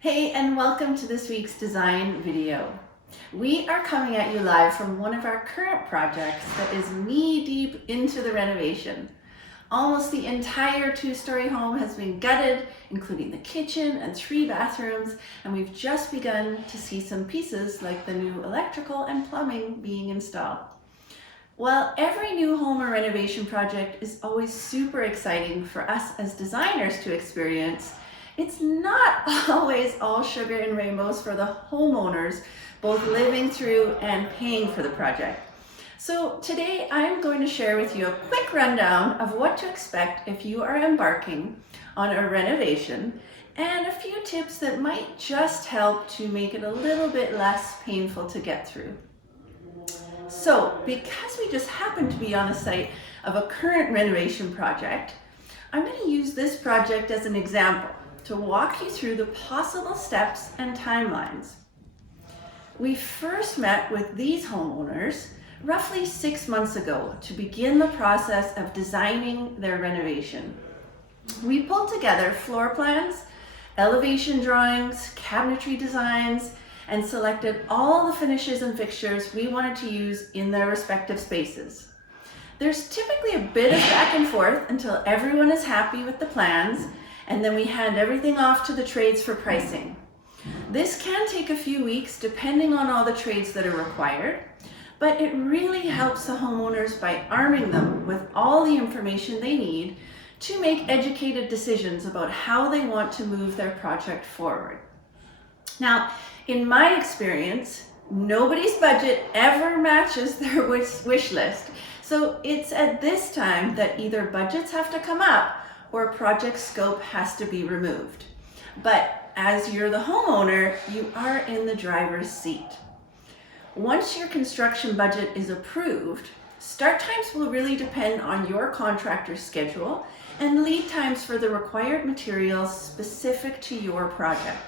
Hey, and welcome to this week's design video. We are coming at you live from one of our current projects that is knee-deep into the renovation. Almost the entire two-story home has been gutted, including the kitchen and 3 bathrooms, and we've just begun to see some pieces like the new electrical and plumbing being installed. While every new home or renovation project is always super exciting for us as designers to experience, it's not always all sugar and rainbows for the homeowners, both living through and paying for the project. So today I'm going to share with you a quick rundown of what to expect if you are embarking on a renovation and a few tips that might just help to make it a little bit less painful to get through. So because we just happen to be on a site of a current renovation project, I'm going to use this project as an example to walk you through the possible steps and timelines. We first met with these homeowners roughly 6 months ago to begin the process of designing their renovation. We pulled together floor plans, elevation drawings, cabinetry designs, and selected all the finishes and fixtures we wanted to use in their respective spaces. There's typically a bit of back and forth until everyone is happy with the plans, and then we hand everything off to the trades for pricing. This can take a few weeks depending on all the trades that are required, but it really helps the homeowners by arming them with all the information they need to make educated decisions about how they want to move their project forward. Now, in my experience, nobody's budget ever matches their wish list. So it's at this time that either budgets have to come up or project scope has to be removed. But as you're the homeowner, you are in the driver's seat. Once your construction budget is approved, start times will really depend on your contractor's schedule and lead times for the required materials specific to your project.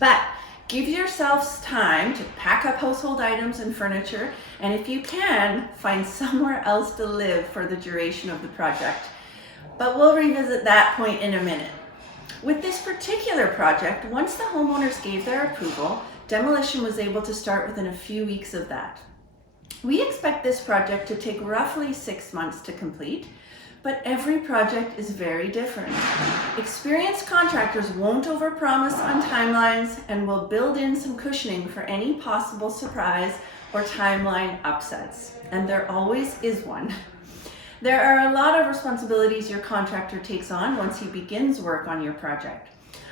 But give yourselves time to pack up household items and furniture, and if you can, find somewhere else to live for the duration of the project. But we'll revisit that point in a minute. With this particular project, once the homeowners gave their approval, demolition was able to start within a few weeks of that. We expect this project to take roughly 6 months to complete, but every project is very different. Experienced contractors won't overpromise on timelines and will build in some cushioning for any possible surprise or timeline upsets, and there always is one. There are a lot of responsibilities your contractor takes on once he begins work on your project.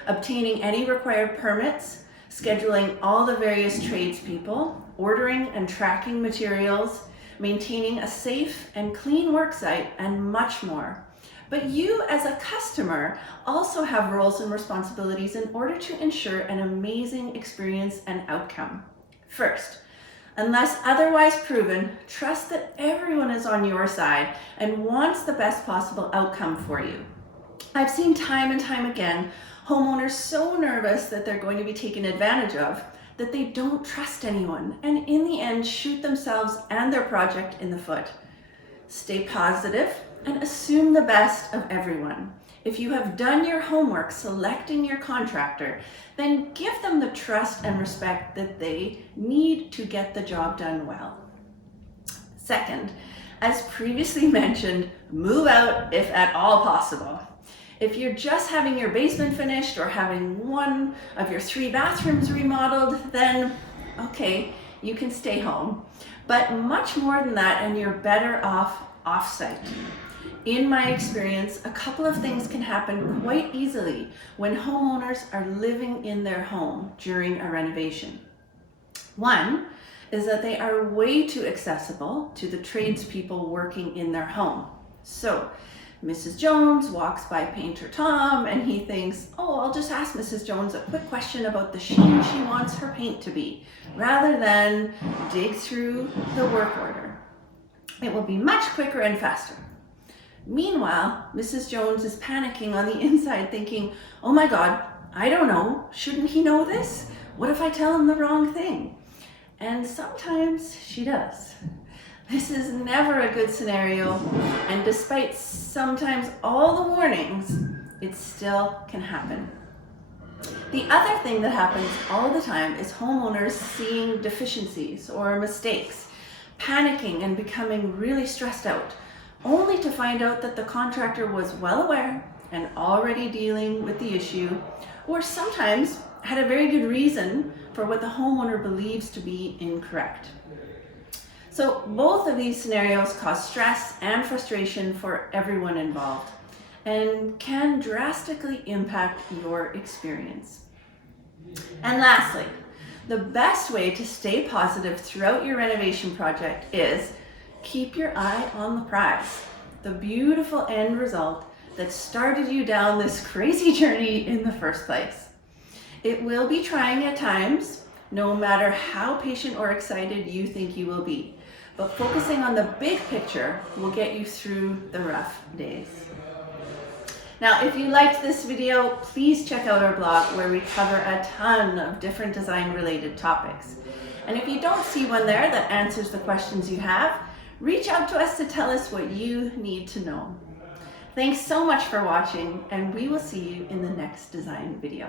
Obtaining any required permits, scheduling all the various tradespeople, ordering and tracking materials, maintaining a safe and clean worksite, and much more. But you as a customer also have roles and responsibilities in order to ensure an amazing experience and outcome. First, unless otherwise proven, trust that everyone is on your side and wants the best possible outcome for you. I've seen time and time again homeowners so nervous that they're going to be taken advantage of that they don't trust anyone and in the end shoot themselves and their project in the foot. Stay positive and assume the best of everyone. If you have done your homework selecting your contractor, then give them the trust and respect that they need to get the job done well. Second, as previously mentioned, move out if at all possible. If you're just having your basement finished or having one of your 3 bathrooms remodeled, then okay, you can stay home. But much more than that, and you're better off off-site. In my experience, a couple of things can happen quite easily when homeowners are living in their home during a renovation. One is that they are way too accessible to the tradespeople working in their home. So Mrs. Jones walks by Painter Tom and he thinks, oh, I'll just ask Mrs. Jones a quick question about the sheen she wants her paint to be, rather than dig through the work order. It will be much quicker and faster. Meanwhile, Mrs. Jones is panicking on the inside thinking, oh my God, I don't know, shouldn't he know this? What if I tell him the wrong thing? And sometimes she does. This is never a good scenario, and despite sometimes all the warnings, it still can happen. The other thing that happens all the time is homeowners seeing deficiencies or mistakes, panicking and becoming really stressed out, only to find out that the contractor was well aware and already dealing with the issue, or sometimes had a very good reason for what the homeowner believes to be incorrect. So both of these scenarios cause stress and frustration for everyone involved and can drastically impact your experience. And lastly, the best way to stay positive throughout your renovation project is keep your eye on the prize, the beautiful end result that started you down this crazy journey in the first place. It will be trying at times, no matter how patient or excited you think you will be, but focusing on the big picture will get you through the rough days. Now, if you liked this video, please check out our blog where we cover a ton of different design related topics. And if you don't see one there that answers the questions you have, reach out to us to tell us what you need to know. Thanks so much for watching, and we will see you in the next design video.